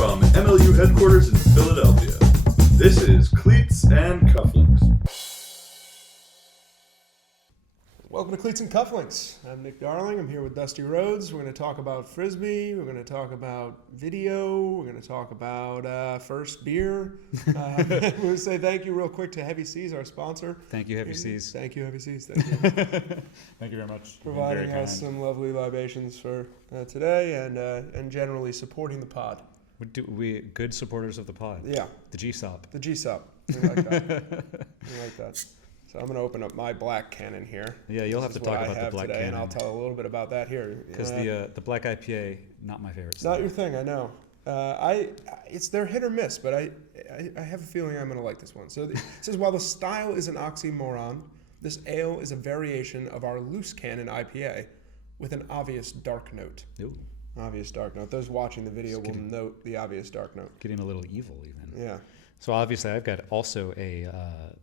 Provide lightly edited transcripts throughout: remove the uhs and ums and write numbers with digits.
From MLU headquarters in Philadelphia, this is Cleats and Cufflinks. Welcome to Cleats and Cufflinks. I'm Nick Darling. I'm here with Dusty Rhodes. We're going to talk about Frisbee. We're going to talk about video. We're going to talk about first beer. We're going to say thank you real quick to Heavy Seas, our sponsor. Thank you, Heavy Seas. Thank you, Heavy Seas. Thank you. Thank you very much. Providing us some lovely libations for today and generally supporting the pod. We good supporters of the pod. Yeah. The GSOP. The GSOP. We like that. We like that. So I'm going to open up my black cannon here. Yeah, you'll have to talk about the black today, cannon. And I'll tell a little bit about that here. Because the black IPA, not my favorite. Not your thing, I know. They're hit or miss, but I have a feeling I'm going to like this one. So it says, while the style is an oxymoron, this ale is a variation of our loose cannon IPA with an obvious dark note. Ooh. Obvious dark note. Those watching the video will note the obvious dark note. Getting a little evil, even. Yeah. So obviously, I've got also a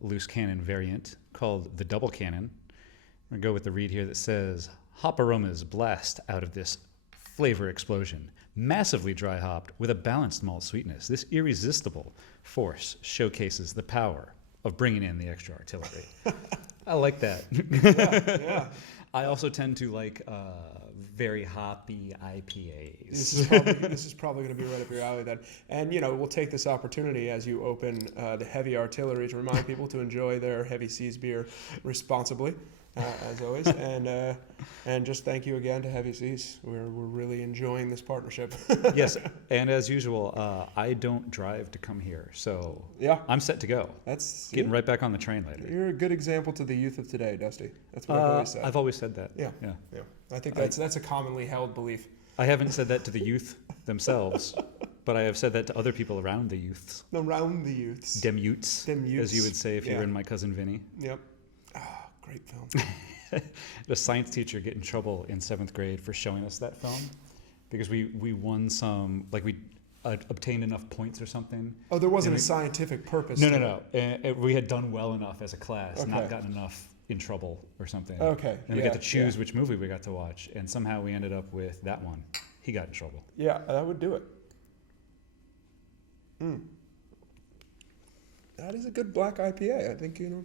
loose cannon variant called the double cannon. I'm going to go with the read here that says, hop aromas blast out of this flavor explosion. Massively dry hopped with a balanced malt sweetness. This irresistible force showcases the power of bringing in the extra artillery. I like that. Yeah. I also tend to like very hoppy IPAs. This is probably going to be right up your alley then. And, we'll take this opportunity as you open the Heavy Artillery to remind people to enjoy their Heavy Seas beer responsibly, as always. And just thank you again to Heavy Seas. We're really enjoying this partnership. Yes, and as usual, I don't drive to come here, so yeah, I'm set to go. That's getting right back on the train later. You're a good example to the youth of today, Dusty. That's what I've always said. I've always said that. Yeah. I think that's a commonly held belief. I haven't said that to the youth themselves, but I have said that to other people around the youths. Around the youths. Dem youths, as you would say if you were in My Cousin Vinny. Yep. Great film. The science teacher get in trouble in 7th grade for showing us that film because we won some, like we obtained enough points or something. Oh, there wasn't a scientific purpose. No. We had done well enough as a class, not gotten enough in trouble or something. Okay. And we got to choose which movie we got to watch, and somehow we ended up with that one. He got in trouble. Yeah, that would do it. That is a good black IPA. I think you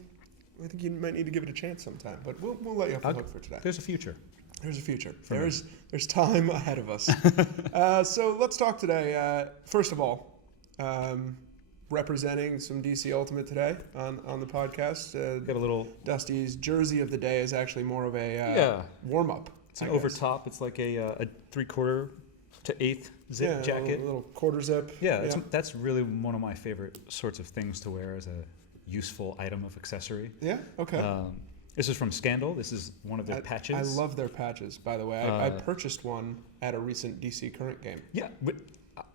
might need to give it a chance sometime, but we'll let you off the hook for today. There's a future. There's a future. There's time ahead of us. So let's talk today. First of all, representing some DC Ultimate today on the podcast. Got a little. Dusty's jersey of the day is actually more of a warm up. It's an over top. It's like a 3/4 to 1/8 zip jacket. A little quarter zip. Yeah. That's really one of my favorite sorts of things to wear as a useful item of accessory. Yeah. Okay. This is from Scandal. This is one of their patches. I love their patches, by the way. I purchased one at a recent DC Current game. Yeah, but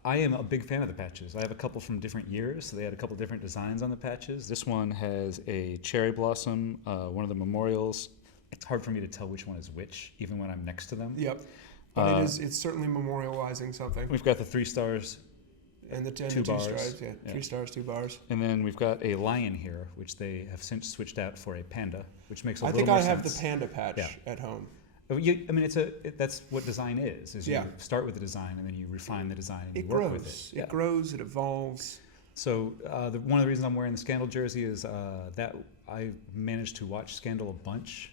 I am a big fan of the patches. I have a couple from different years, so they had a couple different designs on the patches. This one has a cherry blossom, one of the memorials. It's hard for me to tell which one is which, even when I'm next to them. Yep. But it's certainly memorializing something. We've got the 3 stars. And the 2 bars. Stripes, yeah. 3 stars, 2 bars. And then we've got a lion here, which they have since switched out for a panda, which makes a little more sense. I think I have the panda patch at home. That's what design is you start with the design and then you refine the design and you work with it. It grows, it evolves. So one of the reasons I'm wearing the Scandal jersey is that I managed to watch Scandal a bunch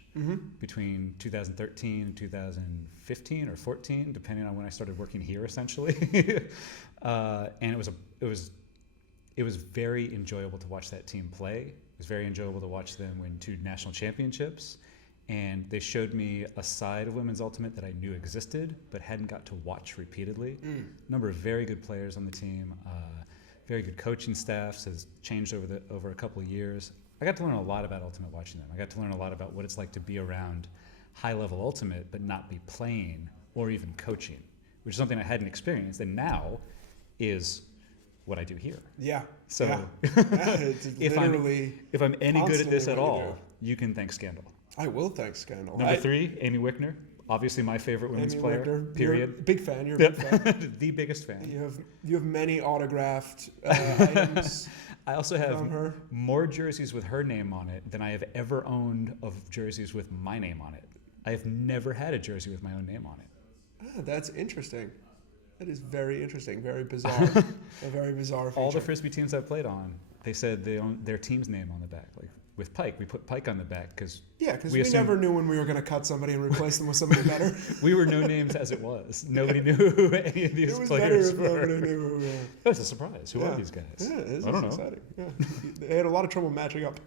between 2013 and 2015 or 14, depending on when I started working here, essentially. And it was very enjoyable to watch that team play. It was very enjoyable to watch them win 2 national championships. And they showed me a side of women's ultimate that I knew existed, but hadn't got to watch repeatedly. A number of very good players on the team, very good coaching staffs, has changed over a couple of years. I got to learn a lot about Ultimate watching them. I got to learn a lot about what it's like to be around high-level Ultimate but not be playing or even coaching, which is something I hadn't experienced, and now is what I do here. Yeah. So it's if I'm any good at this at all, you can thank Scandal. I will thank Scandal. Number 3, Amy Wickner. Obviously my favorite women's player, Wickner, period. You're a big fan. You're a big fan. The biggest fan. You have many autographed items. I also have more jerseys with her name on it than I have ever owned of jerseys with my name on it. I have never had a jersey with my own name on it. That's interesting. That is very interesting, very bizarre. A very bizarre feature. All the Frisbee teams I've played on, they said they own their team's name on the back. Like with Pike, we put Pike on the back because we never knew when we were going to cut somebody and replace them with somebody better. We were no names as it was. Nobody knew who any of these players were. Nobody knew who. Yeah. That was a surprise. Who are these guys? Yeah, this I don't is know. exciting. Yeah. They had a lot of trouble matching up.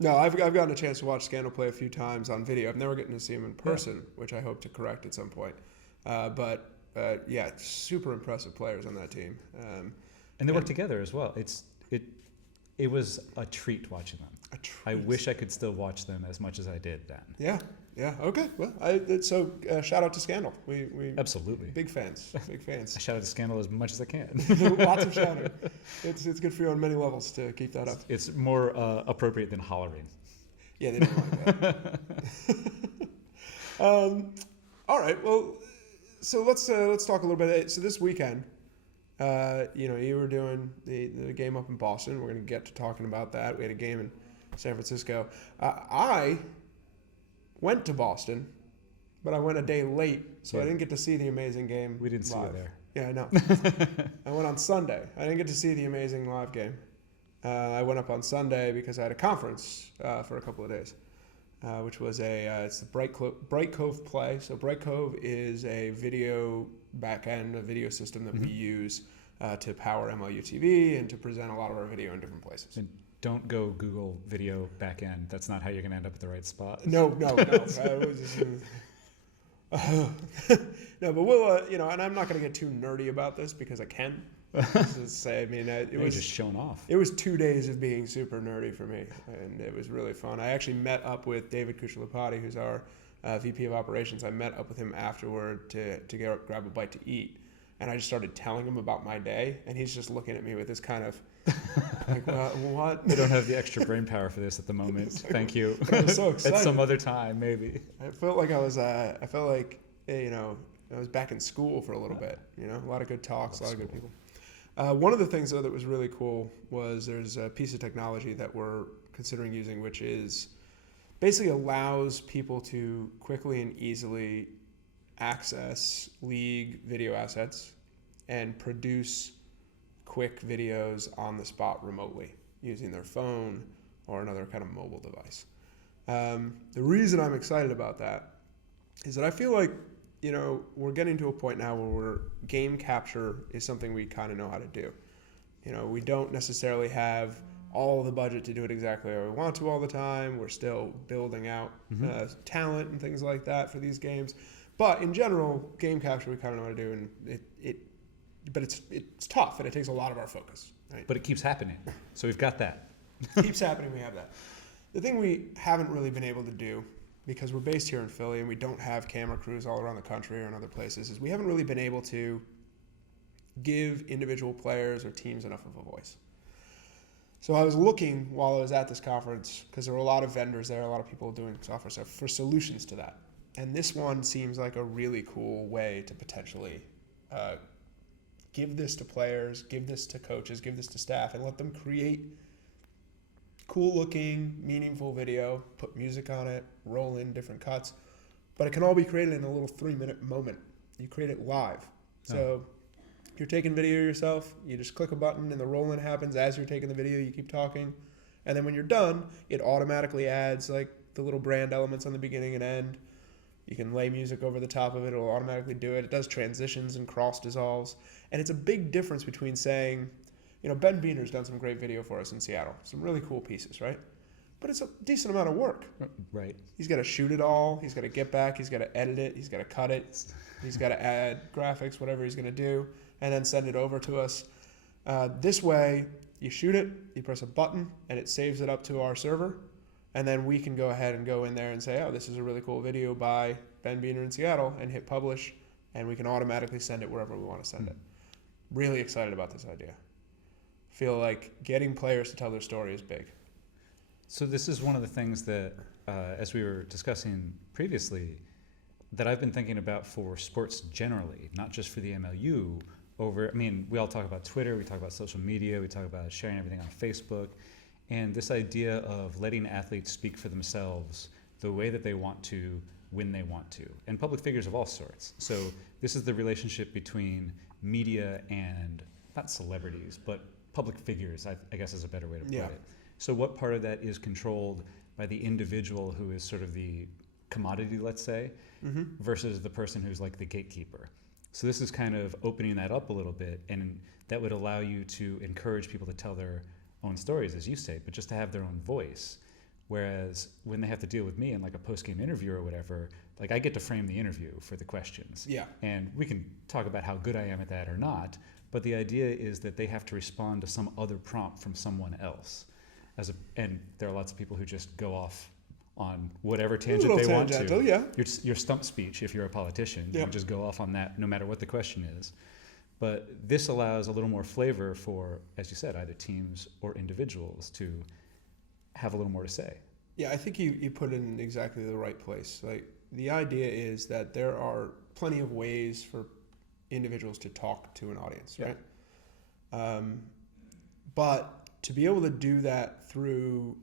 No, I've gotten a chance to watch Scandal play a few times on video. I've never gotten to see him in person, which I hope to correct at some point. But super impressive players on that team. And they work together as well. It was a treat watching them. I wish I could still watch them as much as I did then. Yeah. Okay. Well, shout out to Scandal. We Absolutely big fans. I shout out to Scandal as much as I can. Lots of shouting. It's good for you on many levels to keep that up. It's more appropriate than hollering. Yeah, they don't like that. All right. Well, so let's talk a little bit. So this weekend, you were doing the game up in Boston. We're going to get to talking about that. We had a game in San Francisco. I went to Boston, but I went a day late, so I didn't get to see the amazing game. We didn't see live. you there. Yeah, I know. I went on Sunday. I didn't get to see the amazing live game. I went up on Sunday because I had a conference for a couple of days, which was it's the Bright Cove play. So Bright Cove is a video backend, a video system that we use to power MLU TV and to present a lot of our video in different places. And don't go Google video backend. That's not how you're going to end up at the right spot. No. No, but we'll, and I'm not going to get too nerdy about this because I can. It was just showing off. It was 2 days of being super nerdy for me, and it was really fun. I actually met up with David Kuchilapati, who's our VP of operations. I met up with him afterward to grab a bite to eat, and I just started telling him about my day, and he's just looking at me with this kind of like, what? They don't have the extra brain power for this at the moment. Thank you. I was so excited. At some other time, maybe. I felt like I was back in school for a little bit. A lot of good talks, a lot of good people. One of the things, though, that was really cool was there's a piece of technology that we're considering using, which is basically allows people to quickly and easily access league video assets and produce quick videos on the spot remotely using their phone or another kind of mobile device. The reason I'm excited about that is that I feel like we're getting to a point now where game capture is something we kind of know how to do. We don't necessarily have all the budget to do it exactly how we want to all the time. We're still building out talent and things like that for these games. But in general, game capture we kind of know how to do, and but it's tough and it takes a lot of our focus. Right? But it keeps happening, so we've got that. Keeps happening. We have that. The thing we haven't really been able to do, because we're based here in Philly and we don't have camera crews all around the country or in other places, is we haven't really been able to give individual players or teams enough of a voice. So I was looking while I was at this conference, because there were a lot of vendors there, a lot of people doing software stuff, for solutions to that. And this one seems like a really cool way to potentially give this to players, give this to coaches, give this to staff, and let them create cool-looking, meaningful video, put music on it, roll in different cuts. But it can all be created in a little 3-minute moment. You create it live. So you're taking video yourself, you just click a button and the roll-in happens as you're taking the video, you keep talking. And then when you're done, it automatically adds like the little brand elements on the beginning and end. You can lay music over the top of it, it'll automatically do it. It does transitions and cross dissolves. And it's a big difference between saying, Ben Biener's done some great video for us in Seattle. Some really cool pieces, right? But it's a decent amount of work. Right. He's got to shoot it all. He's got to get back. He's got to edit it. He's got to cut it. He's got to add graphics, whatever he's going to do, and then send it over to us. This way, you shoot it, you press a button, and it saves it up to our server. And then we can go ahead and go in there and say, oh, this is a really cool video by Ben Biener in Seattle, and hit publish, and we can automatically send it wherever we want to send it. Really excited about this idea. Feel like getting players to tell their story is big. So this is one of the things that, as we were discussing previously, that I've been thinking about for sports generally, not just for the MLU. We all talk about Twitter, we talk about social media, we talk about sharing everything on Facebook, and this idea of letting athletes speak for themselves the way that they want to, when they want to, and public figures of all sorts. So this is the relationship between media and not celebrities, but public figures, I guess is a better way to put it. So what part of that is controlled by the individual who is sort of the commodity, let's say, versus the person who's like the gatekeeper. So this is kind of opening that up a little bit, and that would allow you to encourage people to tell their own stories, as you say, but just to have their own voice. Whereas when they have to deal with me in like a post-game interview or whatever, like I get to frame the interview for the questions. Yeah. And we can talk about how good I am at that or not, but the idea is that they have to respond to some other prompt from someone else. And there are lots of people who just go off on whatever tangent they want to. Yeah. Your stump speech, if you're a politician, you just go off on that no matter what the question is. But this allows a little more flavor for, as you said, either teams or individuals to have a little more to say. Yeah, I think you put it in exactly the right place. Like, the idea is that there are plenty of ways for individuals to talk to an audience, right? But to be able to do that through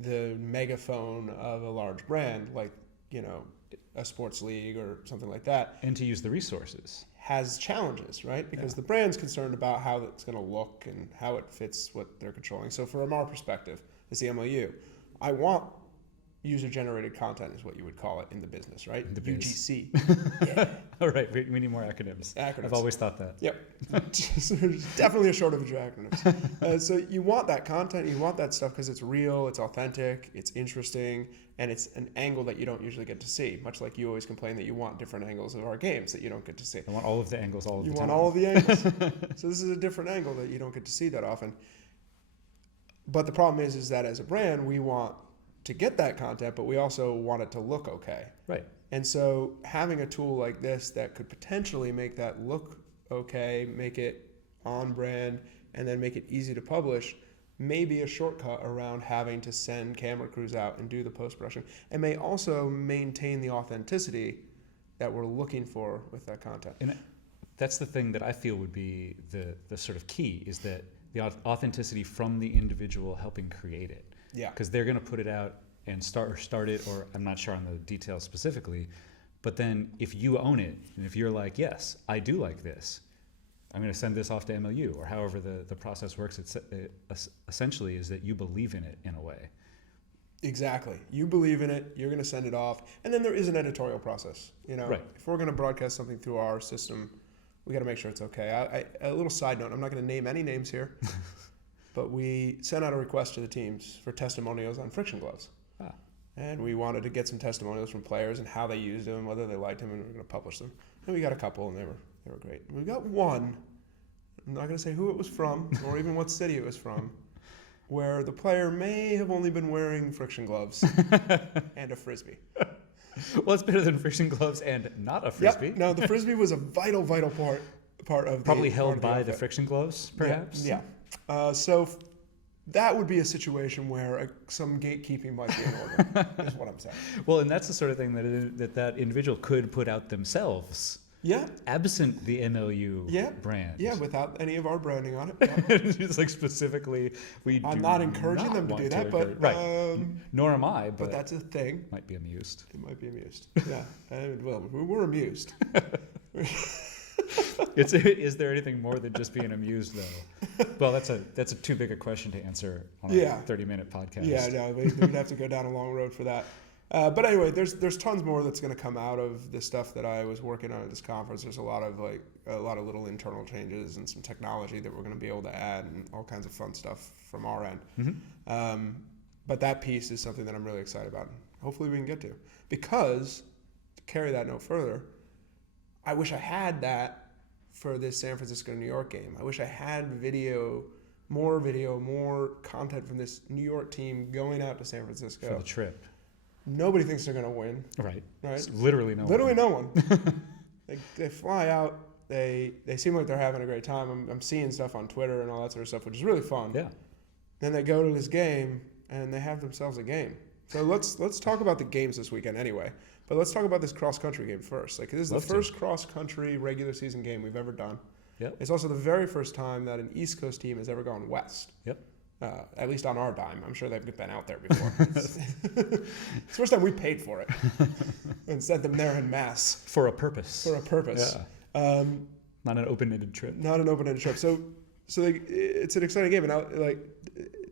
the megaphone of a large brand, like, a sports league or something like that, and to use the resources, has challenges, right? Because the brand's concerned about how it's going to look and how it fits what they're controlling. So from our perspective, as the MLU, I want user-generated content is what you would call it in the business, right? The UGC. Yeah. All right, we need more acronyms. I've always thought that. Yep. There's definitely a shortage of acronyms. So you want that content, you want that stuff because it's real, it's authentic, it's interesting, and it's an angle that you don't usually get to see. Much like you always complain that you want different angles of our games that you don't get to see. I want all of the angles all of the time. You want all of the angles. So this is a different angle that you don't get to see that often. But the problem is that as a brand, we want to get that content, but we also want it to look okay. Right. And so having a tool like this that could potentially make that look okay, make it on brand, and then make it easy to publish may be a shortcut around having to send camera crews out and do the post-production, and may also maintain the authenticity that we're looking for with that content. And that's the thing that I feel would be the sort of key, is that the authenticity from the individual helping create it. Yeah. Because they're going to put it out and start it, or I'm not sure on the details specifically, but then if you own it, and if you're like, yes, I do like this, I'm going to send this off to MLU, or however the process works, essentially is that you believe in it in a way. Exactly. You believe in it, you're going to send it off, and then there is an editorial process. Right. If we're going to broadcast something through our system, we got to make sure it's okay. A little side note, I'm not going to name any names here, but we sent out a request to the teams for testimonials on friction gloves. And we wanted to get some testimonials from players and how they used them, whether they liked them, and we were going to publish them. And we got a couple, and they were great. We got one, I'm not going to say who it was from, or even what city it was from, where the player may have only been wearing friction gloves and a Frisbee. Well, it's better than friction gloves and not a Frisbee. Yep. No, the Frisbee was a vital part of probably held by the friction gloves, perhaps? Yeah. So that would be a situation where some gatekeeping might be in order, is what I'm saying. Well, and that's the sort of thing that individual could put out themselves. Yeah. Absent the MLU brand. Yeah, without any of our branding on it. Yeah. It's like specifically, I'm not encouraging them to do that, but right. Nor am I. But that's a thing. Might be amused. It might be amused. Yeah. And, well, we're amused. Is there anything more than just being amused, though? Well, that's a too big a question to answer on a 30-minute podcast. Yeah, no, we'd have to go down a long road for that. But anyway, there's tons more that's going to come out of the stuff that I was working on at this conference. There's a lot of little internal changes and some technology that we're going to be able to add, and all kinds of fun stuff from our end. Mm-hmm. But that piece is something that I'm really excited about. Hopefully we can get to. Because, to carry that note further, I wish I had that for this San Francisco-New York game. I wish I had more content from this New York team going out to San Francisco. For the trip. Nobody thinks they're going to win. Right. Right. Literally no one. Literally no one. They fly out. They seem like they're having a great time. I'm seeing stuff on Twitter and all that sort of stuff, which is really fun. Yeah. Then they go to this game and they have themselves a game. So let's talk about the games this weekend anyway. But let's talk about this cross-country game first. This is the first cross-country regular season game we've ever done. Yep. It's also the very first time that an East Coast team has ever gone west. Yep. At least on our dime. I'm sure they've been out there before. It's the first time we paid for it and sent them there en masse. For a purpose. For a purpose. Yeah. Not an open-ended trip. Not an open-ended trip. So it's an exciting game. And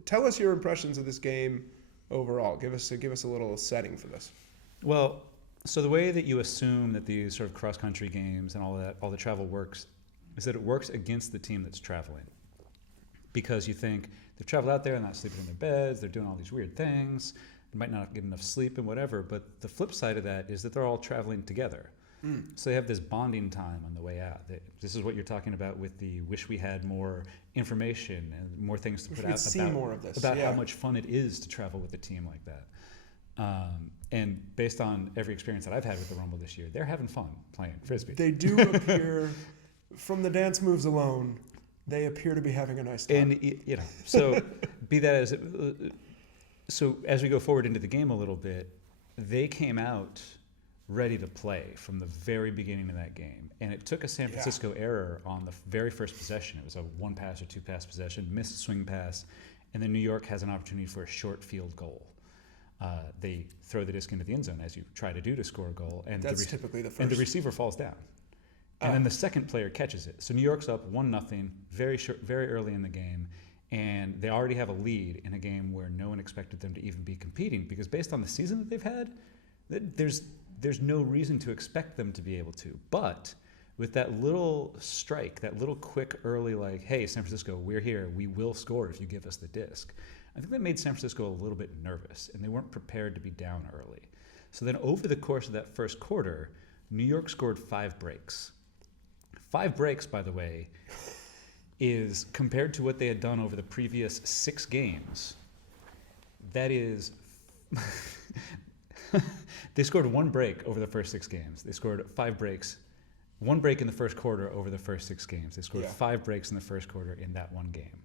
tell us your impressions of this game overall. Give us a little setting for this. Well, so the way that you assume that these sort of cross-country games and all the travel works, is that it works against the team that's traveling. Because you think they've traveled out there and not sleeping in their beds, they're doing all these weird things, they might not get enough sleep and whatever, but the flip side of that is that they're all traveling together. So they have this bonding time on the way out. This is what you're talking about with the wish we had more information and more things to put out about how much fun it is to travel with a team like that. And based on every experience that I've had with the Rumble this year, they're having fun playing Frisbee. They do appear, from the dance moves alone, they appear to be having a nice time. And, so be that as it, so as we go forward into the game a little bit, they came out ready to play from the very beginning of that game. And it took a San Francisco error on the very first possession. It was a 1-pass or 2-pass possession, missed swing pass, and then New York has an opportunity for a short field goal. They throw the disc into the end zone, as you try to do to score a goal. And that's typically the first. And the receiver falls down. And then the second player catches it. So New York's up 1-0, very early in the game, and they already have a lead in a game where no one expected them to even be competing, because based on the season that they've had, there's no reason to expect them to be able to. But with that little strike, that little quick early hey, San Francisco, we're here, we will score if you give us the disc, I think that made San Francisco a little bit nervous, and they weren't prepared to be down early. So then over the course of that first quarter, New York scored 5 breaks. 5 breaks, by the way, is compared to what they had done over the previous 6 games. That is, they scored 1 break over the first 6 games. They scored 5 breaks, 1 break in the first quarter over the first 6 games. They scored 5 breaks in the first quarter in that one game.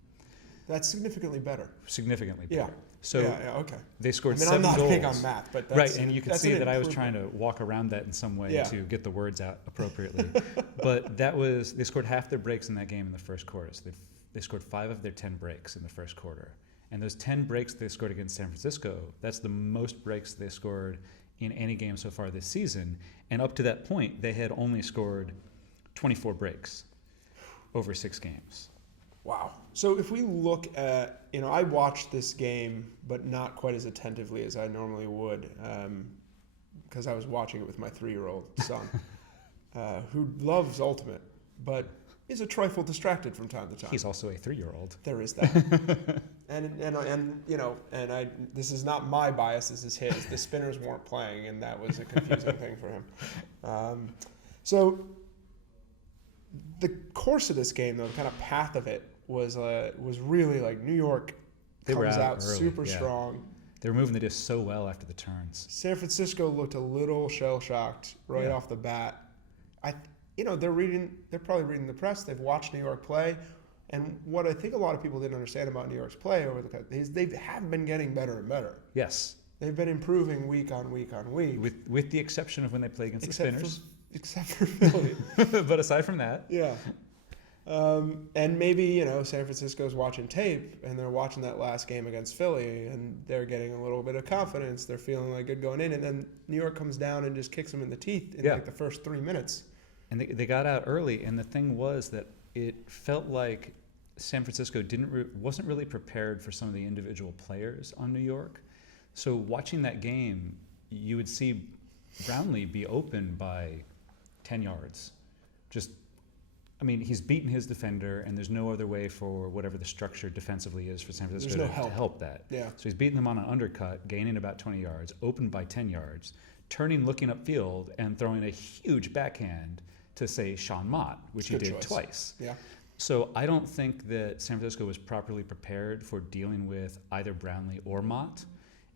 That's significantly better. Significantly better. Yeah. So okay. They scored 7 goals. I'm not big on math, but that's, right, and you can see that I was trying to walk around that in some way to get the words out appropriately. But they scored half their breaks in that game in the first quarter. So they scored 5 of their 10 breaks in the first quarter. And those 10 breaks they scored against San Francisco, that's the most breaks they scored in any game so far this season. And up to that point, they had only scored 24 breaks over 6 games. Wow. So if we look at, I watched this game, but not quite as attentively as I normally would, because I was watching it with my 3-year-old son, who loves Ultimate, but is a trifle distracted from time to time. He's also a 3-year-old. There is that. This is not my bias, this is his. The Spinners weren't playing, and that was a confusing thing for him. So the course of this game, though, the kind of path of it, was really New York comes out early, super strong. They were moving the disc so well after the turns. San Francisco looked a little shell-shocked right off the bat. They're probably reading the press. They've watched New York play, and what I think a lot of people didn't understand about New York's play over the is they have been getting better and better. Yes, they've been improving week on week on week. With the exception of when they play against the Spinners. Except for Philly. But aside from that, and maybe, San Francisco's watching tape and they're watching that last game against Philly and they're getting a little bit of confidence. They're feeling good going in. And then New York comes down and just kicks them in the teeth in the first 3 minutes. And they got out early. And the thing was that it felt like San Francisco wasn't really prepared for some of the individual players on New York. So watching that game, you would see Brownlee be open by 10 yards. He's beaten his defender, and there's no other way for whatever the structure defensively is for San Francisco to help that. Yeah. So he's beaten them on an undercut, gaining about 20 yards, open by 10 yards, turning, looking upfield, and throwing a huge backhand to, say, Sean Mott, which he did twice. Yeah. So I don't think that San Francisco was properly prepared for dealing with either Brownlee or Mott.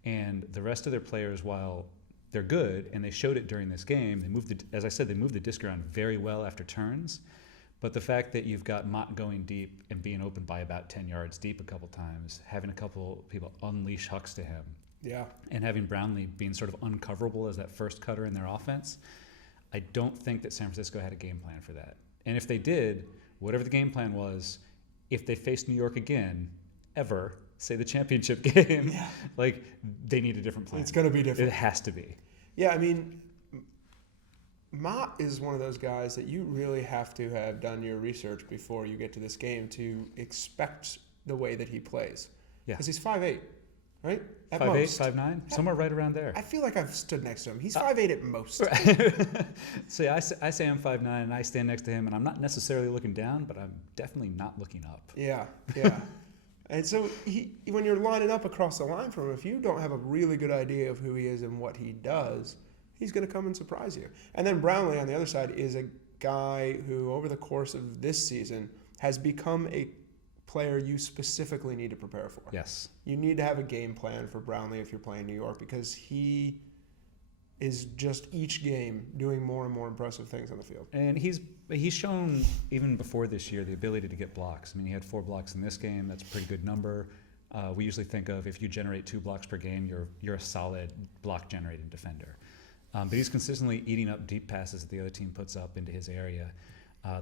And the rest of their players, while they're good, and they showed it during this game, they moved the disc around very well after turns. But the fact that you've got Mott going deep and being open by about 10 yards deep a couple times, having a couple people unleash hucks to him, and having Brownlee being sort of uncoverable as that first cutter in their offense, I don't think that San Francisco had a game plan for that. And if they did, whatever the game plan was, if they faced New York again, ever, say the championship game. Yeah. Like, they need a different plan. It's going to be different. It has to be. Yeah, I mean, Mott is one of those guys that you really have to have done your research before you get to this game to expect the way that he plays. Yeah. Because he's 5'8", right? At 5'8", most. 5'9", somewhere right around there. I feel like I've stood next to him. He's 5'8" at most. So yeah, I say I'm 5'9", and I stand next to him, and I'm not necessarily looking down, but I'm definitely not looking up. Yeah. And so when you're lining up across the line from him, if you don't have a really good idea of who he is and what he does, he's going to come and surprise you. And then Brownlee on the other side is a guy who, over the course of this season, has become a player you specifically need to prepare for. Yes. You need to have a game plan for Brownlee if you're playing New York, because he is just each game doing more and more impressive things on the field. And he's shown, even before this year, the ability to get blocks. I mean, he had 4 blocks in this game. That's a pretty good number. We usually think of, if you generate 2 blocks per game, you're a solid block-generating defender. But he's consistently eating up deep passes that the other team puts up into his area.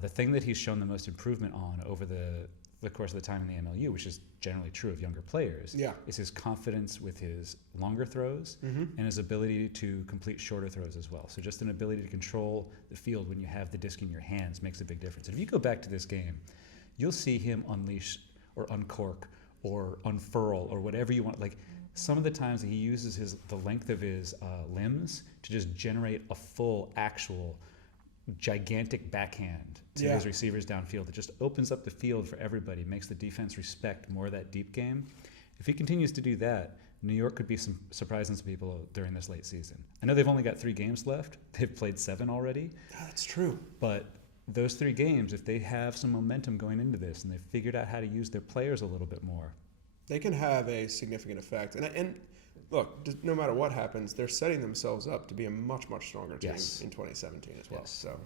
The thing that he's shown the most improvement on over the course of the time in the MLU, which is generally true of younger players, is his confidence with his longer throws and his ability to complete shorter throws as well. So just an ability to control the field when you have the disc in your hands makes a big difference. And if you go back to this game, you'll see him unleash or uncork or unfurl or whatever you want. Like, some of the times that he uses the length of his limbs to just generate a full, actual, gigantic backhand to his receivers downfield. It just opens up the field for everybody, makes the defense respect more of that deep game. If he continues to do that, New York could be surprising some people during this late season. I know they've only got 3 games left. They've played 7 already. That's true. But those 3 games, if they have some momentum going into this and they've figured out how to use their players a little bit more, they can have a significant effect. And look, no matter what happens, they're setting themselves up to be a much, much stronger team in 2017 as well. So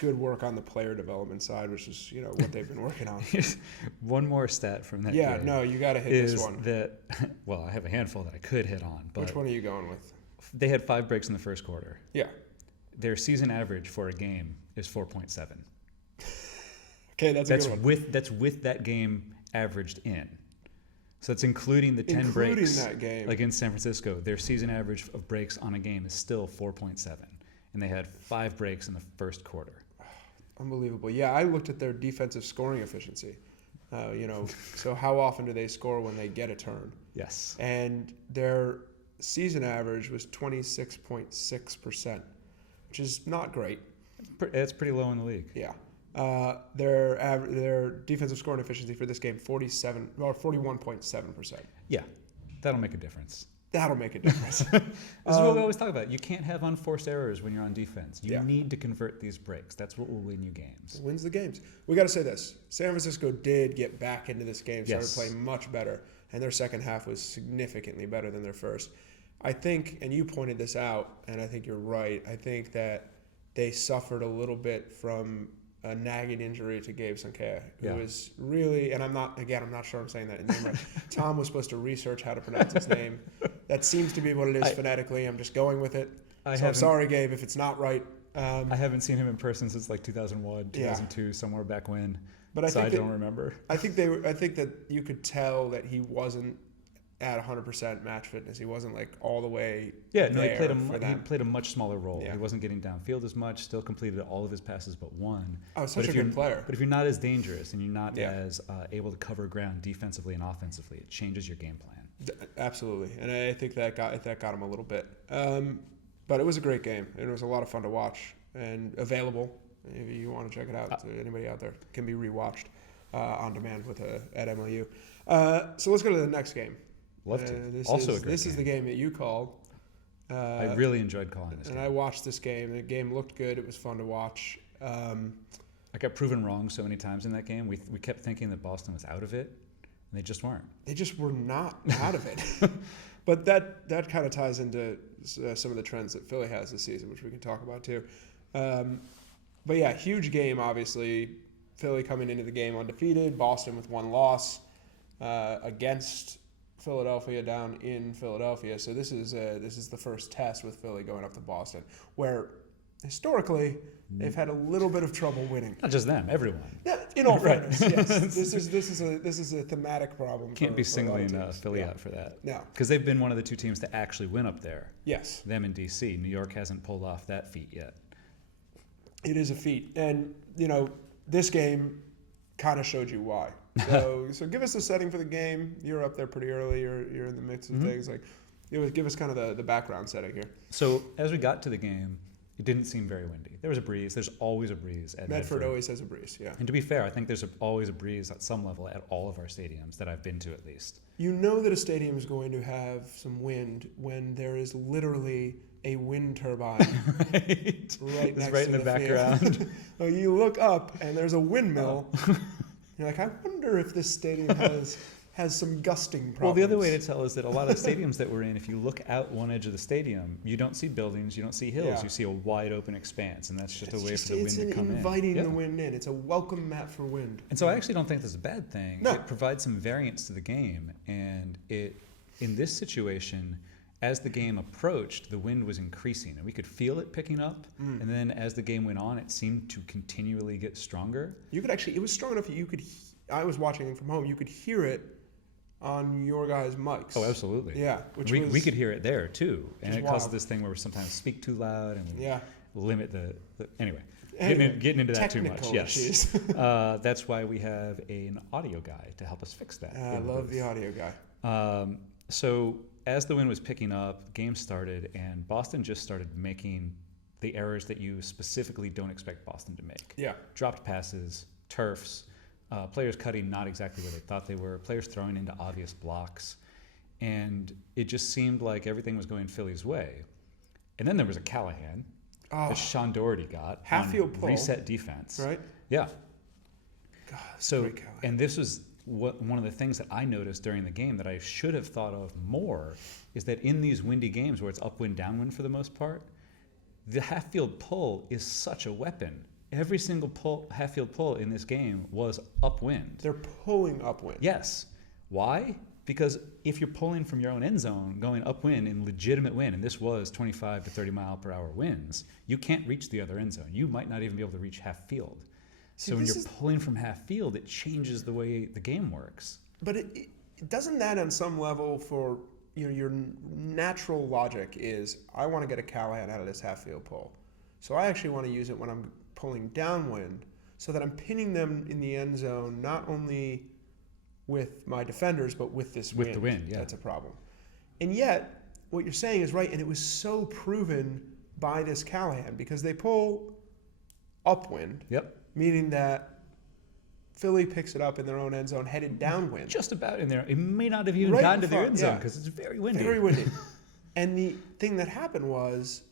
good work on the player development side, which is what they've been working on. One more stat from that game. Yeah, no, you got to hit this one. That, well, I have a handful that I could hit on. But which one are you going with? They had 5 breaks in the first quarter. Yeah. Their season average for a game is 4.7. Okay, that's a good one. That's with that game averaged in. So it's including the 10 breaks. That game. Like in San Francisco, their season average of breaks on a game is still 4.7. And they had 5 breaks in the first quarter. Unbelievable. Yeah, I looked at their defensive scoring efficiency. So how often do they score when they get a turn? Yes. And their season average was 26.6%, which is not great. It's pretty low in the league. Yeah. Their defensive scoring efficiency for this game 41.7%. Yeah, that'll make a difference. That'll make a difference. This is what we always talk about. You can't have unforced errors when you're on defense. You need to convert these breaks. That's what will win you games. It wins the games. We got to say this: San Francisco did get back into this game, started playing much better, and their second half was significantly better than their first. I think, and you pointed this out, and I think you're right. I think that they suffered a little bit from a nagging injury to Gabe Sankea, who was really, and I'm not sure I'm saying that name right. Tom was supposed to research how to pronounce his name. That seems to be what it is phonetically. I'm just going with it. I'm sorry, Gabe, if it's not right. I haven't seen him in person since like 2001, 2002, somewhere back when. But I don't remember. I think that you could tell that he wasn't at 100% match fitness. He wasn't like all the way. Yeah, no, he played a much smaller role. Yeah. He wasn't getting downfield as much. Still completed all of his passes but one. Oh, such a good player. But if you're not as dangerous and you're not as able to cover ground defensively and offensively, it changes your game plan. Absolutely, and I think that got him a little bit. But it was a great game. It was a lot of fun to watch and available. If you want to check it out, to anybody out there, it can be rewatched on demand at MLU. So let's go to the next game. Love to. This is the game that you called. I really enjoyed calling this game. And I watched this game. The game looked good. It was fun to watch. I got proven wrong so many times in that game. We kept thinking that Boston was out of it, and they just weren't. They just were not out of it. But that kind of ties into some of the trends that Philly has this season, which we can talk about too. But yeah, huge game, obviously. Philly coming into the game undefeated. Boston with 1 loss against Philadelphia down in Philadelphia. So this is the first test with Philly going up to Boston, where historically, they've had a little bit of trouble winning. Not just them, everyone. Yeah, in all Right. fairness, yes. This is a thematic problem. Can't be for a lot of singling teams. Philly Yeah. out for that. No. Because they've been one of the two teams to actually win up there. Yes. Them in D.C. New York hasn't pulled off that feat yet. It is a feat. And, this game kind of showed you why. So give us the setting for the game. You're up there pretty early. You're in the mix of things. Like, give us kind of the background setting here. So as we got to the game, it didn't seem very windy. There was a breeze. There's always a breeze at Medford always has a breeze, yeah. And to be fair, I think there's always a breeze at some level at all of our stadiums that I've been to at least. You know that a stadium is going to have some wind when there is literally a wind turbine Right. right It's next right to in the background. field. So you look up and there's a windmill. You're like, I wonder if this stadium has some gusting problems. Well, the other way to tell is that a lot of stadiums that we're in, if you look out one edge of the stadium, you don't see buildings, you don't see hills, Yeah. you see a wide open expanse, and that's just a way It's for the wind to come in. It's inviting Yeah. the wind in. It's a welcome mat for wind. And so I actually don't think this is a bad thing. No. It provides some variance to the game, and in this situation, as the game approached, the wind was increasing, and we could feel it picking up. And then as the game went on, it seemed to continually get stronger. You could actually, it was strong enough that you could, I was watching it from home, you could hear it on your guys' mics. Oh, absolutely. Yeah. Which we could hear it there too, and Which it is causes wild. this thing where we sometimes speak too loud and we Yeah. limit the anyway. Anyway, Getting into that too much. technical Yes. issues. That's why we have an audio guy to help us fix that. I in the love booth. the audio guy. So as the wind was picking up, game started, and Boston just started making the errors that you specifically don't expect Boston to make. Yeah. Dropped passes, turfs, players cutting not exactly where they thought they were, players throwing into obvious blocks, and it just seemed like everything was going Philly's way. And then there was a Callahan that Sean Doherty got Half-field on pull. reset defense. Right? Yeah. God, So, great Callahan. and this was one of the things that I noticed during the game that I should have thought of more is that in these windy games where it's upwind, downwind for the most part, the half-field pull is such a weapon. Every single half-field pull in this game was upwind. They're pulling upwind. Yes. Why? Because if you're pulling from your own end zone, going upwind in legitimate wind, and this was 25 to 30 mile per hour winds, you can't reach the other end zone. You might not even be able to reach half field. See, So when this you're pulling from half field, it changes the way the game works. But it doesn't that on some level for your natural logic is I want to get a Callahan out of this half field pull. So I actually want to use it when I'm pulling downwind so that I'm pinning them in the end zone not only with my defenders but with this wind. With the wind, yeah. That's a problem. And yet what you're saying is right, and it was so proven by this Callahan because they pull upwind, Yep. meaning that Philly picks it up in their own end zone headed downwind. Just about in there. It may not have even Right gotten in to their front, end zone yeah. because it's very windy. Very windy. And the thing that happened was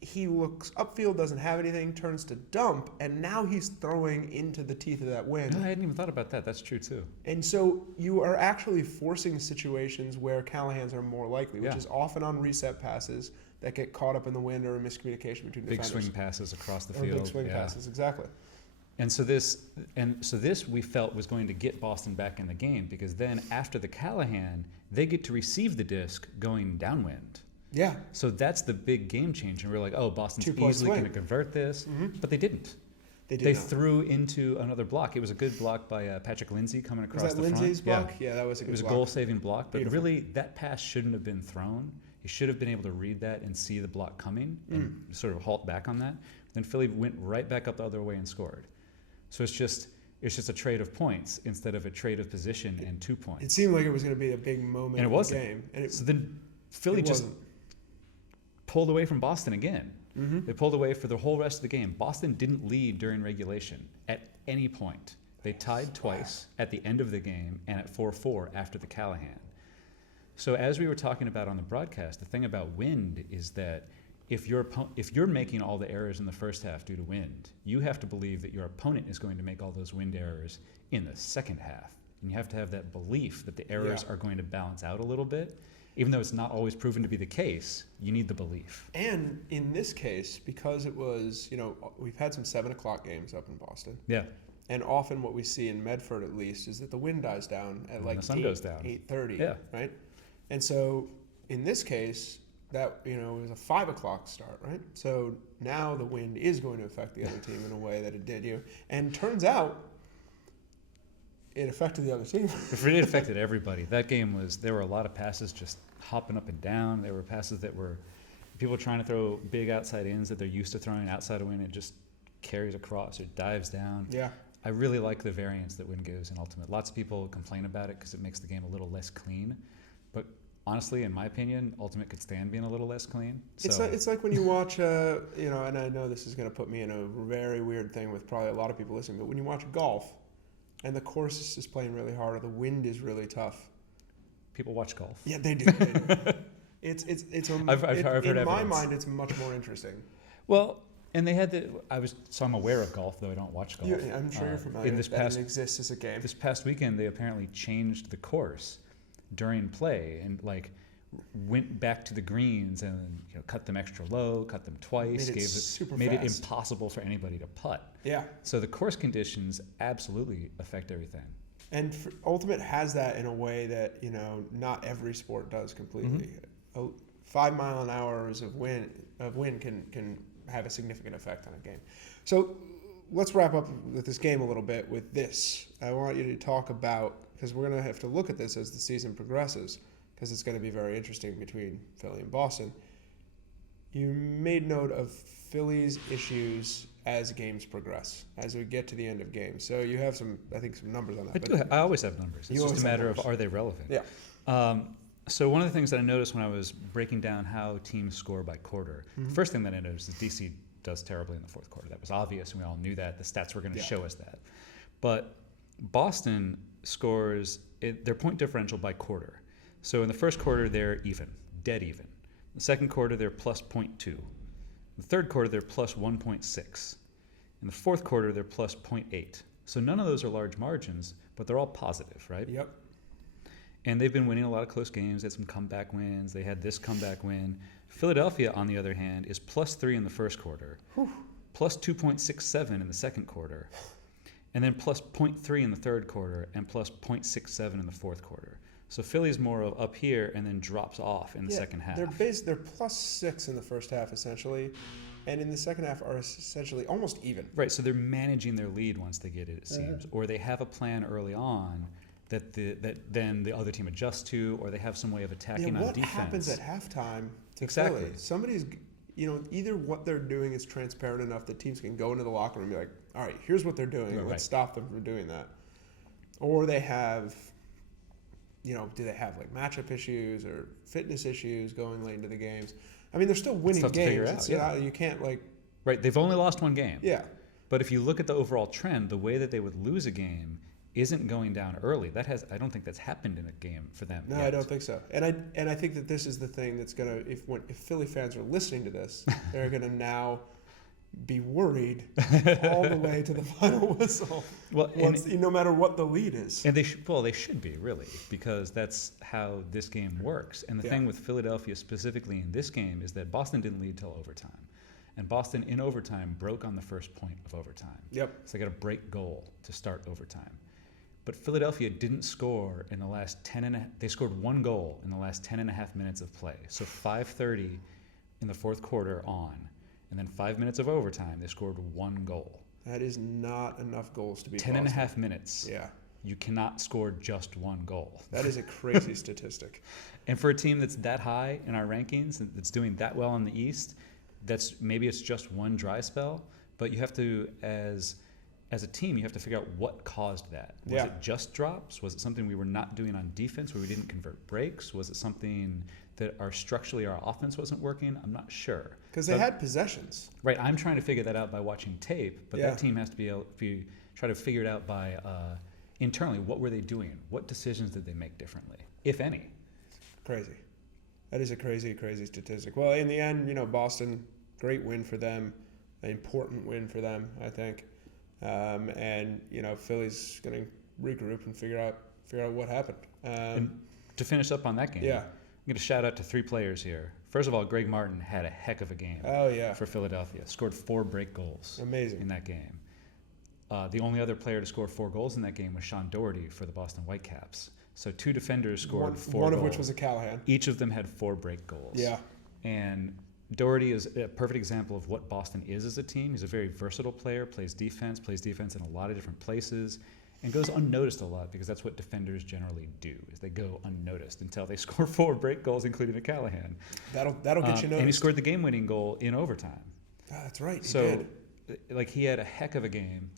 he looks upfield, doesn't have anything, turns to dump, and now he's throwing into the teeth of that wind. No, I hadn't even thought about that. That's true too. And so you are actually forcing situations where Callahans are more likely, which Yeah. is often on reset passes that get caught up in the wind or a miscommunication between Big defenders. swing passes across the Or field. big swing yeah. passes, exactly. And so this we felt was going to get Boston back in the game because then after the Callahan, they get to receive the disc going downwind. Yeah. So that's the big game changer. We're like, oh, Boston's 2-point easily going to swing. convert this, but they didn't. They did They not. threw into another block. It was a good block by Patrick Lindsay coming across Was that the Lindsay's front. block? Yeah, that was a It good was a block. goal-saving block, but Beautiful. really that pass shouldn't have been thrown. He should have been able to read that and see the block coming and sort of halt back on that. Then Philly went right back up the other way and scored. So it's just a trade of points instead of a trade of position and 2 points. It seemed like it was going to be a big moment And it in wasn't. the game. And So then Philly it just wasn't. pulled away from Boston again. They pulled away for the whole rest of the game. Boston didn't lead during regulation at any point. They tied twice at the end of the game and at 4-4 after the Callahan. So as we were talking about on the broadcast, the thing about wind is that if you're making all the errors in the first half due to wind, you have to believe that your opponent is going to make all those wind errors in the second half. And you have to have that belief that the errors are going to balance out a little bit. Even though it's not always proven to be the case, you need the belief. And in this case, because it was, we've had some 7 o'clock games up in Boston. Yeah. And often what we see in Medford, at least, is that the wind dies down at When like the sun goes down. 8:30, Yeah. right? And so in this case, that, it was a 5 o'clock start, right? So now the wind is going to affect the other team in a way that it did you. And turns out it affected the other team. It affected everybody. That game there were a lot of passes just hopping up and down. There were passes that were people trying to throw big outside ins that they're used to throwing outside of wind. It just carries across or dives down. Yeah. I really like the variance that wind gives in Ultimate. Lots of people complain about it because it makes the game a little less clean. But honestly, in my opinion, Ultimate could stand being a little less clean. So It's like when you watch, and I know this is going to put me in a very weird thing with probably a lot of people listening, but when you watch golf and the course is playing really hard or the wind is really tough. people watch golf. Yeah, they do. It's I've heard in my evidence. mind, it's much more interesting. Well, and they had so I'm aware of golf, though I don't watch golf. I'm sure you're familiar with that. It exists as a game. This past weekend, they apparently changed the course during play and went back to the greens and cut them extra low, cut them twice, made it impossible for anybody to putt. Yeah. So the course conditions absolutely affect everything. And Ultimate has that in a way that not every sport does completely. Mm-hmm. 5 mile an hour of wind can have a significant effect on a game. So let's wrap up with this game a little bit with this. I want you to talk about, because we're going to have to look at this as the season progresses, because it's going to be very interesting between Philly and Boston. You made note of Philly's issues as games progress, as we get to the end of games. So you have some numbers on that. I always have numbers. It's just a matter of, are they relevant? Yeah. So one of the things that I noticed when I was breaking down how teams score by quarter, the first thing that I noticed is DC does terribly in the fourth quarter. That was obvious, and we all knew that. The stats were going to show us that. But Boston scores their point differential by quarter. So in the first quarter, they're even, dead even. The second quarter, they're plus 0.2. The third quarter, they're plus 1.6. In the fourth quarter, they're plus 0.8. So none of those are large margins, but they're all positive, right? Yep. And they've been winning a lot of close games. They had some comeback wins. They had this comeback win. Philadelphia, on the other hand, is plus 3 in the first quarter, plus 2.67 in the second quarter, and then plus 0.3 in the third quarter, and plus 0.67 in the fourth quarter. So Philly's more of up here and then drops off in the second half. They're plus 6 in the first half, essentially, and in the second half are essentially almost even. Right, so they're managing their lead once they get it seems. Or they have a plan early on that then the other team adjusts to, or they have some way of attacking on defense. What happens at halftime to Exactly. Philly? Somebody's, either what they're doing is transparent enough that teams can go into the locker room and be like, all right, here's what they're doing. Right. Let's stop them from doing that. Or they have, do they have matchup issues or fitness issues going late into the games? I mean, they're still winning games. To figure out, You can't Right, they've only lost one game. Yeah. But if you look at the overall trend, the way that they would lose a game isn't going down early. I don't think that's happened in a game for them. No, yet. I don't think so. And I think that this is the thing that's gonna, if Philly fans are listening to this, they're gonna now be worried all the way to the final whistle. Well, No matter what the lead is. And they should be really, because that's how this game works. And the thing with Philadelphia specifically in this game is that Boston didn't lead till overtime. And Boston in overtime broke on the first point of overtime. Yep. So they got a break goal to start overtime. But Philadelphia didn't score in the last they scored one goal in the last 10 and a half minutes of play. So 5:30 in the fourth quarter on. And then 5 minutes of overtime, they scored one goal. That is not enough goals to be 10 and a half minutes. Yeah. You cannot score just one goal. That is a crazy statistic. And for a team that's that high in our rankings, and that's doing that well in the East, maybe it's just one dry spell, but you have to, as a team, you have to figure out what caused that. Was it just drops? Was it something we were not doing on defense where we didn't convert breaks? Was it something that structurally our offense wasn't working? I'm not sure. Because they had possessions. Right. I'm trying to figure that out by watching tape, but that team has to be able to try to figure it out by internally. What were they doing? What decisions did they make differently, if any? Crazy. That is a crazy, crazy statistic. Well, in the end, Boston, great win for them, an important win for them, I think. And Philly's going to regroup and figure out what happened. And to finish up on that game, I'm going to shout out to 3 players here. First of all, Greg Martin had a heck of a game. For Philadelphia. Scored 4 break goals. Amazing. In that game. The only other player to score 4 goals in that game was Sean Doherty for the Boston Whitecaps. So 2 defenders scored 4 goals. One of which was a Callahan. Each of them had 4 break goals. Yeah. And Doherty is a perfect example of what Boston is as a team. He's a very versatile player, plays defense in a lot of different places, and goes unnoticed a lot because that's what defenders generally do, is they go unnoticed until they score 4 break goals, incling a Callahan. That'll get you noticed. And he scored the game-winning goal in overtime. That's right, he So, did. he had a heck of a game.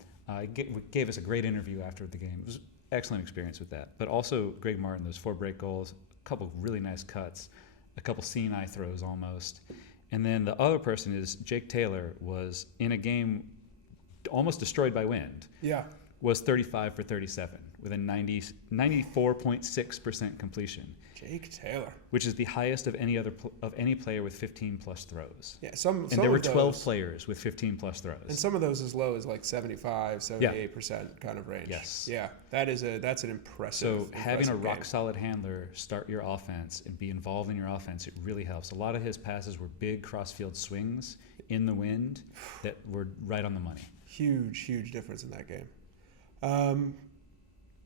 Gave us a great interview after the game. It was an excellent experience with that. But also, Greg Martin, those 4 break goals, a couple really nice cuts, a couple seeing eye throws almost. And then the other person is Jake Taylor, was in a game almost destroyed by wind. Yeah. Was 35 for 37 with a 94.6% completion. Jake Taylor, which is the highest of any player with 15 plus throws. Yeah, and there were 12 players with 15 plus throws. And some of those as low as like 75, 78% kind of range. Yes. Yeah, that's an impressive. So having a game. rock solid handler start your offense and be involved in your offense, it really helps. A lot of his passes were big cross-field swings in the wind that were right on the money. Huge difference in that game.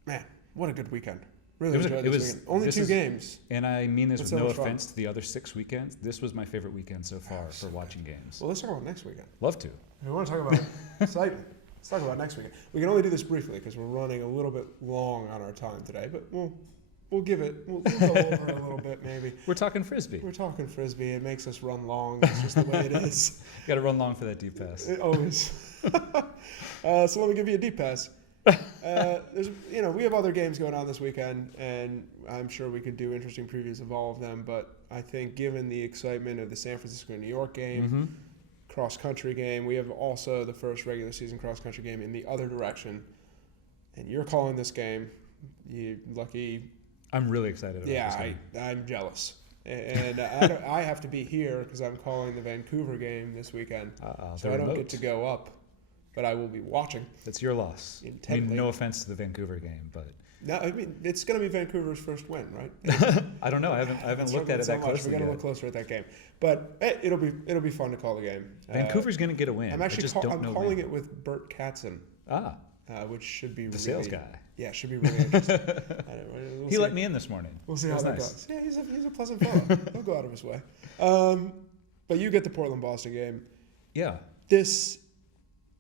Man, what a good weekend. Really enjoyed this weekend. Only 2 games. And I mean this with so no much offense fun. to the other 6 weekends. This was my favorite weekend so far for watching games. Well, let's talk about next weekend. Love to. If we want to talk about excitement, let's talk about next weekend. We can only do this briefly because we're running a little bit long on our time today, but we'll go over a little bit maybe. We're talking Frisbee. We're talking Frisbee. It makes us run long. It's just the way it is. Got to run long for that deep pass. It always. So let me give you a deep pass. We have other games going on this weekend, and I'm sure we could do interesting previews of all of them. But I think, given the excitement of the San Francisco New York game, cross country game, we have also the first regular season cross country game in the other direction. And you're calling this game. You lucky. I'm really excited about this game. I'm jealous. And I have to be here because I'm calling the Vancouver game this weekend. So I don't get to go up. But I will be watching. That's your loss. Intently. I mean, no offense to the Vancouver game, but no, I mean it's going to be Vancouver's first win, right? I don't know. I haven't looked at it that closely. We got to look closer at that game, but it'll be fun to call the game. Vancouver's going to get a win. I'm actually calling it with Bert Katzen. Which should be the sales guy. Yeah, should be really interesting. He let me in this morning. We'll see how that goes. Yeah, he's a pleasant fellow. He'll go out of his way. But you get the Portland-Boston game. Yeah. This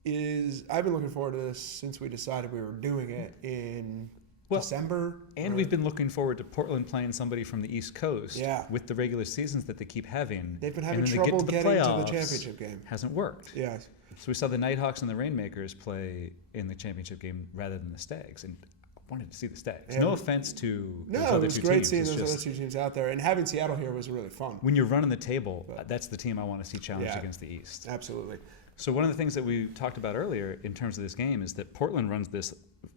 is, I've been looking forward to this since we decided we were doing it in December. And we've been looking forward to Portland playing somebody from the East Coast. Yeah. With the regular seasons that they keep having. They've been having trouble getting to the championship game. Hasn't worked. Yeah. So we saw the Nighthawks and the Rainmakers play in the championship game rather than the Stags, and I wanted to see the Stags. No offense to those other two teams. No, it was great seeing those other 2 teams out there, and having Seattle here was really fun. When you're running the table, that's the team I want to see challenged against the East. Absolutely. So one of the things that we talked about earlier in terms of this game is that Portland runs this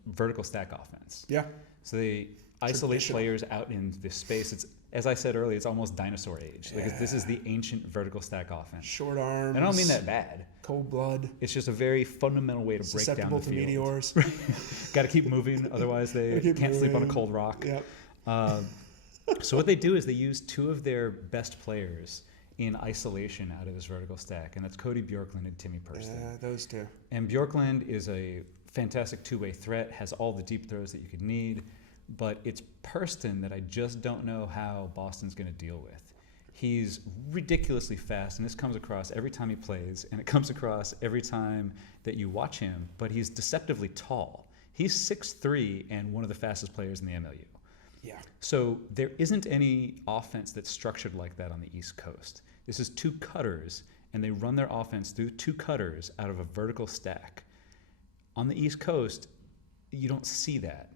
vertical stack offense. Yeah. So they isolate players out in this space. It's, as I said earlier, it's almost dinosaur age. Yeah. Like this is the ancient vertical stack offense. Short arms. And I don't mean that bad. Cold blood. It's just a very fundamental way to break down the field. Susceptible to meteors. Got to keep moving, otherwise they can't sleep on a cold rock. Yep. So what they do is they use 2 of their best players in isolation out of this vertical stack, and that's Cody Bjorklund and Timmy Perston. Yeah, those 2. And Bjorklund is a fantastic 2-way threat, has all the deep throws that you could need, but it's Perston that I just don't know how Boston's going to deal with. He's ridiculously fast, and this comes across every time he plays, and it comes across every time that you watch him, but he's deceptively tall. He's 6'3" and one of the fastest players in the MLU. Yeah. So there isn't any offense that's structured like that on the East Coast. This is 2 cutters, and they run their offense through 2 cutters out of a vertical stack. On the East Coast, you don't see that.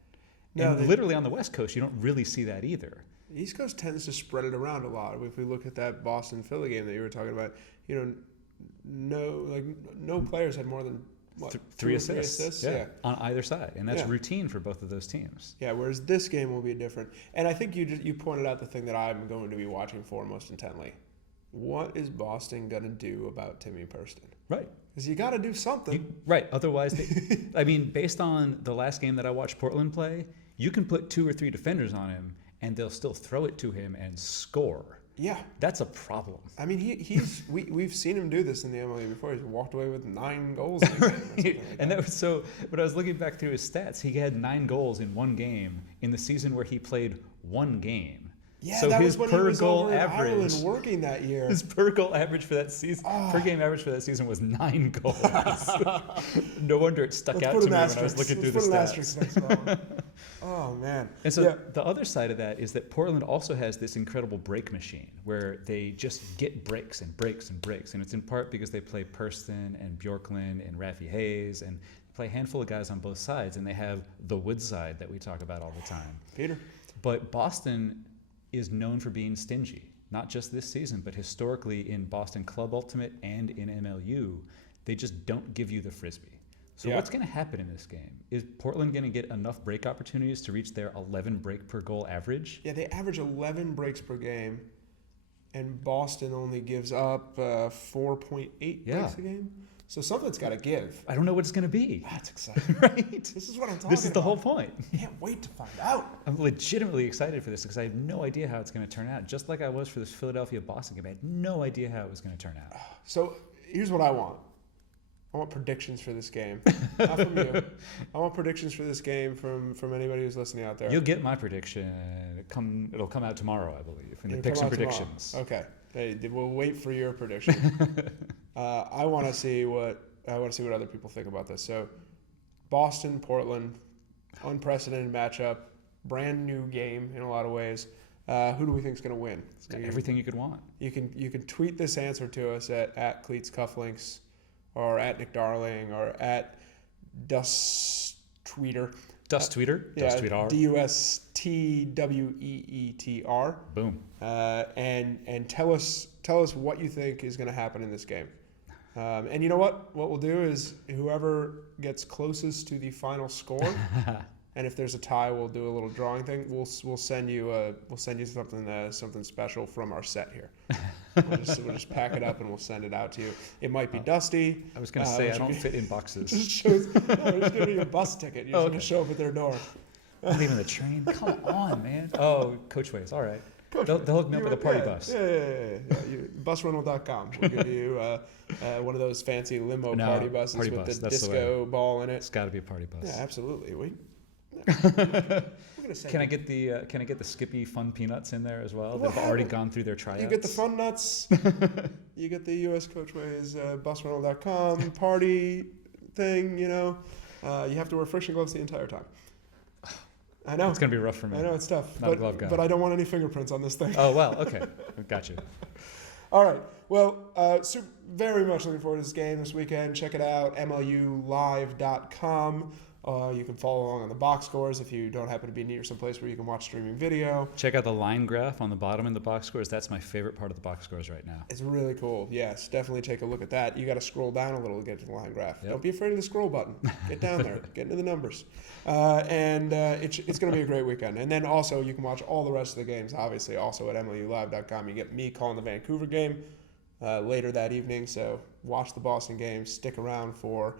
No, and literally on the West Coast, you don't really see that either. The East Coast tends to spread it around a lot. If we look at that Boston-Philly game that you were talking about, no players had more than what, 3 assists? Yeah, on either side, and that's routine for both of those teams. Yeah, whereas this game will be different. And I think you pointed out the thing that I'm going to be watching for most intently. What is Boston going to do about Timmy Perston? Right. Because you got to do something. Right. Otherwise, based on the last game that I watched Portland play, you can put 2 or 3 defenders on him, and they'll still throw it to him and score. Yeah. That's a problem. I mean, we've seen him do this in the MLB before. He's walked away with 9 goals. And that was so. But I was looking back through his stats. He had 9 goals in one game in the season where he played one game. Yeah, So that his was when he per was goal over in average- Ireland working that year. His per goal average for that season, per game average for that season was 9 goals. No wonder it stuck out to me when I was looking through the stats. Next to that one. Oh man. And so yeah. the other side of that is that Portland also has this incredible break machine where they just get breaks and breaks and breaks. And it's in part because they play Purston and Bjorklund and Rafi Hayes and play a handful of guys on both sides. And they have the Woodside that we talk about all the time. Peter. But Boston is known for being stingy, not just this season, but historically in Boston Club Ultimate and in MLU, they just don't give you the Frisbee. So what's going to happen in this game? Is Portland going to get enough break opportunities to reach their 11 break per goal average? Yeah, they average 11 breaks per game, and Boston only gives up 4.8 breaks a game. So something's got to give. I don't know what it's going to be. That's exciting. Right? This is what I'm talking about. This is the whole point. Can't wait to find out. I'm legitimately excited for this because I have no idea how it's going to turn out. Just like I was for this Philadelphia-Boston game. I had no idea how it was going to turn out. So here's what I want. I want predictions for this game. Not from you. I want predictions for this game from anybody who's listening out there. You'll get my prediction. It'll come out tomorrow, I believe, in the picks and predictions. Tomorrow. Okay. Hey, we'll wait for your prediction. I want to see what other people think about this. So, Boston, Portland, unprecedented matchup, brand new game in a lot of ways. Who do we think is going to win? It's got everything you could want. You can tweet this answer to us at Cleats Cufflinks, or at Nick Darling, or at Dust Tweeter. Dust Tweeter. Dust Tweeter. DUSTWEETR. Boom. And tell us what you think is going to happen in this game. And you know what? What we'll do is whoever gets closest to the final score, and if there's a tie, we'll do a little drawing thing. We'll send you something special from our set here. We'll just pack it up and we'll send it out to you. It might be Dusty. I was going to say I don't fit in boxes. We're just giving you a bus ticket. You're just going to show up at their door. Not even the train. Come on, man. Oh, Coachways. All right. They'll hook me up with a party bus. Yeah. Busrental.com. We'll give you one of those fancy limo party buses with the disco ball in it. It's got to be a party bus. Yeah, absolutely. Can I get the Skippy Fun Peanuts in there as well? They've already gone through their tryouts. You get the Fun Nuts. You get the US Coachways busrental.com party thing. You have to wear friction gloves the entire time. I know. It's going to be rough for me. I know, it's tough. Not a glove guy. But I don't want any fingerprints on this thing. Oh, well, okay. Got you. All right. Well, very much looking forward to this game this weekend. Check it out, mlulive.com. You can follow along on the box scores if you don't happen to be near someplace where you can watch streaming video. Check out the line graph on the bottom in the box scores. That's my favorite part of the box scores right now. It's really cool. Yes, definitely take a look at that. You got to scroll down a little to get to the line graph. Yep. Don't be afraid of the scroll button. Get down there. Get into the numbers. It's going to be a great weekend. And then also you can watch all the rest of the games, obviously, also at mlulive.com. You get me calling the Vancouver game later that evening. So watch the Boston game. Stick around for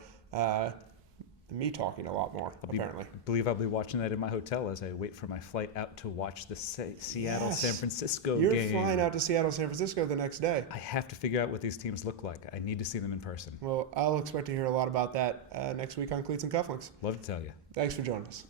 me talking a lot more, apparently. I believe I'll be watching that in my hotel as I wait for my flight out to watch the Seattle-San Francisco game. You're flying out to Seattle-San Francisco the next day. I have to figure out what these teams look like. I need to see them in person. Well, I'll expect to hear a lot about that next week on Cleats and Cufflinks. Love to tell you. Thanks for joining us.